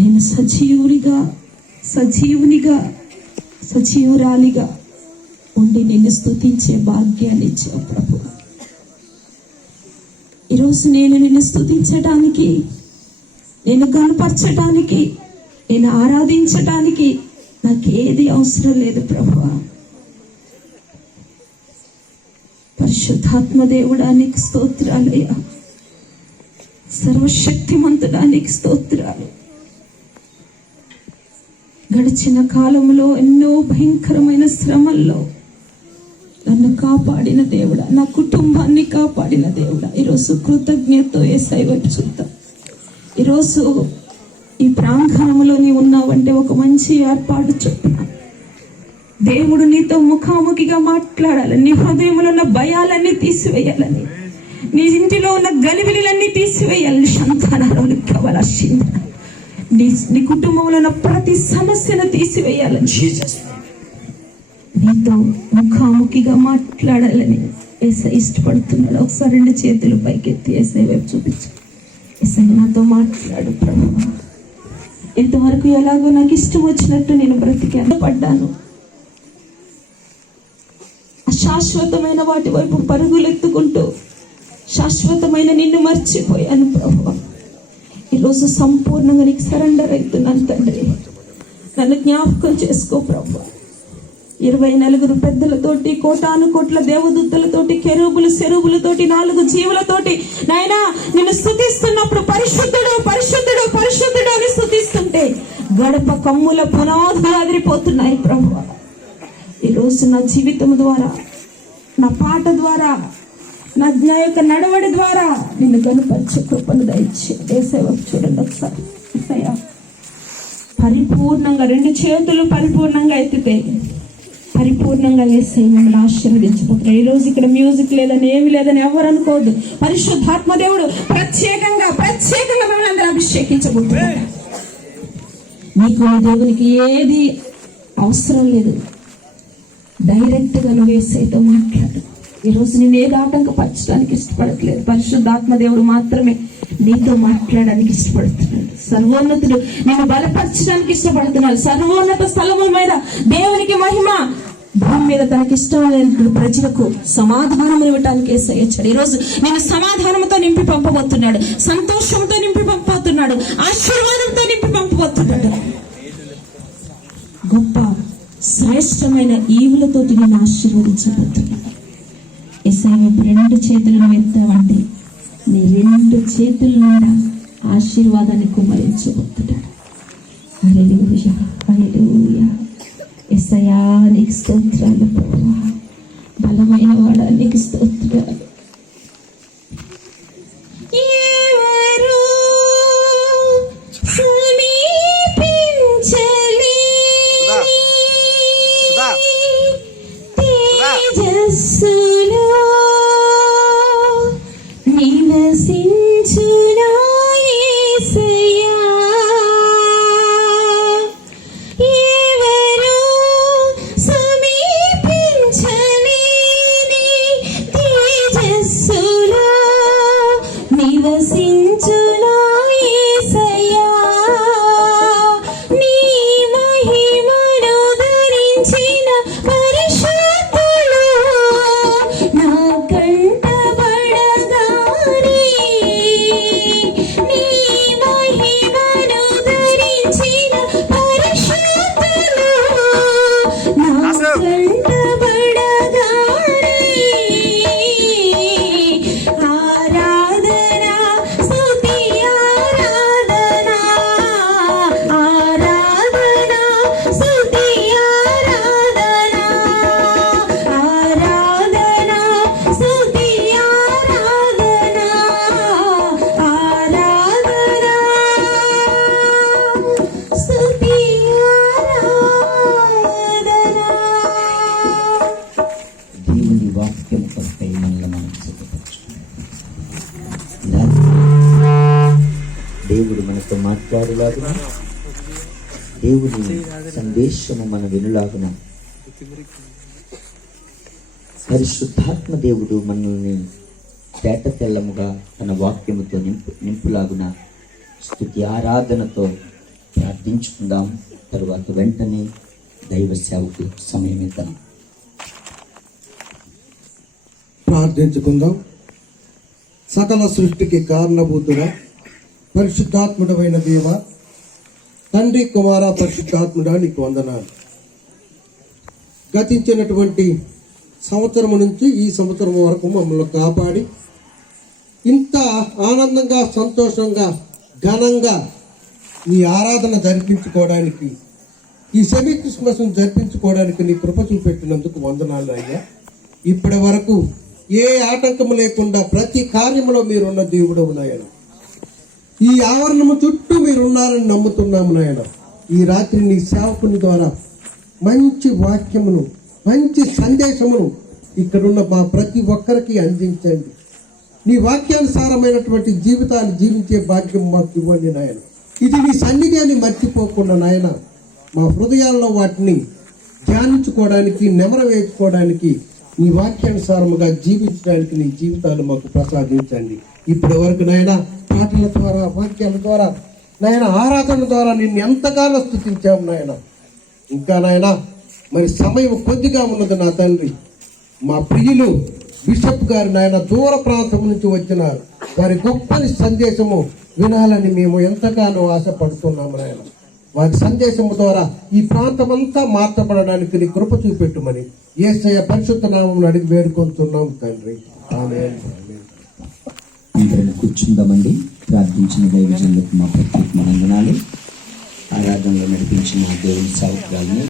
నేను సజీవురాలిగా ఉండి నిన్ను స్తుతించే భాగ్యాన్ని ఇచ్చావు ప్రభు. ఈరోజు నేను నిన్ను స్తుతించడానికి, నేను కనపరచడానికి, నేను ఆరాధించడానికి నాకేది అవసరం లేదు ప్రభు. పరిశుద్ధాత్మ దేవుడానికి స్తోత్రాలయ్యా, సర్వశక్తిమంతుడానికి స్తోత్రాలు. గడిచిన కాలంలో ఎన్నో భయంకరమైన శ్రమల్లో నన్ను కాపాడిన దేవుడా, నా కుటుంబాన్ని కాపాడిన దేవుడా, ఈరోజు కృతజ్ఞతతో యేసయ్య వైపు చూద్దాం. ఈరోజు ఈ ప్రాంగణంలో నీవు ఉన్నావంటే ఒక మంచి ఏర్పాటు చొప్పున దేవుడు నీతో ముఖాముఖిగా మాట్లాడాలని, నీ హృదయంలో ఉన్న భయాలన్నీ తీసివేయాలని, నీ ఇంటిలో ఉన్న గలిబిలిలన్నీ తీసివేయాలని, సంతానాలను కావాల్సింది నీ కుటుంబంలో ఉన్న ప్రతి సమస్యను తీసివేయాలని, నీతో ముఖాముఖిగా మాట్లాడాలని యేసయ్య ఇష్టపడుతున్నాడు. ఒకసారి 2 చేతులు పైకెత్తి యేసయ్య వైపు చూపించు. యేసయ్య నాతో మాట్లాడు ప్రభు. ఇంతవరకు ఎలాగో నాకు ఇష్టం వచ్చినట్టు నేను బ్రతికాను, పడ్డాను. అశాశ్వతమైన వాటి వైపు పరుగులెత్తుకుంటూ శాశ్వతమైన నిన్ను మర్చిపోయాను ప్రభు. ఈరోజు సంపూర్ణంగా నీకు సరెండర్ అవుతున్నాను తండ్రి. నన్ను జ్ఞాపకం చేసుకో ప్రభు. 24 పెద్దలతోటి, కోటాను కోట్ల దేవదూతలతోటి, కెరూబులు సెరూబులతోటి, 4 జీవులతోటి నాయనా నిన్ను స్తుతిస్తున్నప్పుడు పరిశుద్ధుడు పరిశుద్ధుడు పరిశుద్ధుడు అని స్తుతిస్తుంటే గడప కమ్ముల పునాదులు అదిరిపోతున్నాయి ప్రభు. ఈరోజు నా జీవితం ద్వారా, నా పాట ద్వారా, నా యొక్క నడవడి ద్వారా నిన్ను కనుపరిచే కృపను దయచి యేసయ్య చూడండి ఒకసారి. యేసయ్య పరిపూర్ణంగా 2 చేతులు పరిపూర్ణంగా ఎత్తితే పరిపూర్ణంగా యేసయ్య మిమ్మల్ని ఆశీర్వదించబోతున్నాడు. ఈరోజు ఇక్కడ మ్యూజిక్ లేదని ఏమి లేదని ఎవరు అనుకోవద్దు. పరిశుద్ధాత్మ దేవుడు ప్రత్యేకంగా మిమ్మల్ని అందరూ అభిషేకించబోతున్నాడు. నీకు దేవునికి ఏది అవసరం లేదు. డైరెక్ట్గా నువ్వు యేసయ్యతో మాట్లాడు. ఈరోజు నేను ఏది ఆటంకపరచడానికి ఇష్టపడట్లేదు. పరిశుద్ధాత్మ దేవుడు మాత్రమే నీతో మాట్లాడడానికి ఇష్టపడుతున్నాడు. సర్వోన్నతుడు నేను బలపరచడానికి ఇష్టపడుతున్నాడు. సర్వోన్నత స్థలముల మీద దేవునికి మహిమ, భూమి మీద తనకి ఇష్టమైన ప్రజలకు సమాధానం ఇవ్వటానికి యేసయ్య వచ్చాడు. ఈరోజు నేను సమాధానంతో నింపి పంపబోతున్నాడు, సంతోషంతో నింపి పంపబోతున్నాడు, ఆశీర్వాదంతో నింపి పంపబోతున్నాడు. గొప్ప శ్రేష్టమైన ఈవులతోటి నేను ఆశీర్వదించబోతున్నాను. యేసయ్య 2 చేతులను ఎత్తావంటే నీ 2 చేతుల నుండి ఆశీర్వాదాన్ని కుమ్మరించబోతున్నాడు. హల్లెలూయా హల్లెలూయా. యేసయ్యా నీకు స్తోత్రాలు ప్రభువా, బలమైన వాడా నీకు స్తోత్రాలు. దేవుడు మనతో మాట్లాడేలాగున, దేవుని సందేశము మన వినులాగున, పరిశుద్ధాత్మ దేవుడు మనల్ని తేట తెల్లముగా తన వాక్యముతో నింపులాగున స్తుతి ఆరాధనతో ప్రార్థించుకుందాం. తరువాత వెంటనే దైవ సేవకు సమయం ఇద్దాం. ప్రార్థించుకుందాం. సకల సృష్టికి కారణభూతుడా పరిశుద్ధాత్ముడమైన దేవ, తండ్రి కుమార పరిశుద్ధాత్ముడా నీకు వందనాలు. గతించినటువంటి సంవత్సరం నుంచి ఈ సంవత్సరం వరకు మమ్మల్ని కాపాడి ఇంత ఆనందంగా, సంతోషంగా, ఘనంగా నీ ఆరాధన జరిపించుకోవడానికి, ఈ సెమీ క్రిస్మస్ జరిపించుకోవడానికి నీ కృప చూపెట్టినందుకు వందనాలు అయ్యా. ఇప్పటి వరకు ఏ ఆటంకం లేకుండా ప్రతి కార్యంలో మీరున్న దేవుడు నాయన. ఈ ఆవరణము చుట్టూ మీరున్నారని నమ్ముతున్నాము నాయన. ఈ రాత్రి నీ సేవకుని ద్వారా మంచి వాక్యమును, మంచి సందేశమును ఇక్కడున్న మా ప్రతి ఒక్కరికి అందించండి. నీ వాక్యానుసారమైనటువంటి జీవితాన్ని జీవించే భాగ్యం మాకు ఇవ్వండి నాయన. ఇది నీ సన్నిధి అని మర్చిపోకుండా నాయన, మా హృదయాల్లో వాటిని ధ్యానించుకోవడానికి, నెమర వేసుకోవడానికి, నీ వాక్యానుసారముగా జీవించడానికి నీ జీవితాలు మాకు ప్రసాదించండి. ఇప్పటి వరకు నాయన పాటల ద్వారా, వాక్యాల ద్వారా, నాయన ఆరాధన ద్వారా నిన్ను ఎంతగానో స్తుతించాము నాయన. ఇంకా నాయన మరి సమయం కొద్దిగా ఉన్నది నా తండ్రి. మా ప్రియులు బిషప్ గారు నాయన దూర ప్రాంతం నుంచి వచ్చినారు. వారి గొప్పని సందేశము వినాలని మేము ఎంతగానో ఆశపడుతున్నాము నాయన. వారి సందేశము ద్వారా ఈ ప్రాంతమంతా మార్చబడడానికి నీ కృప చూపెట్టుమని యేసయ్య పరిశుద్ధ నామమును అడిగి వేడుకుంటున్నాం తండ్రి. ఆమేన్. అందరం కూర్చుందామండి. ప్రార్థించిన దైవజనులకు మా ప్రత్యేక వందనాలు. ఆరాధనలో నడిపించిన దేవుని సేవకురాలను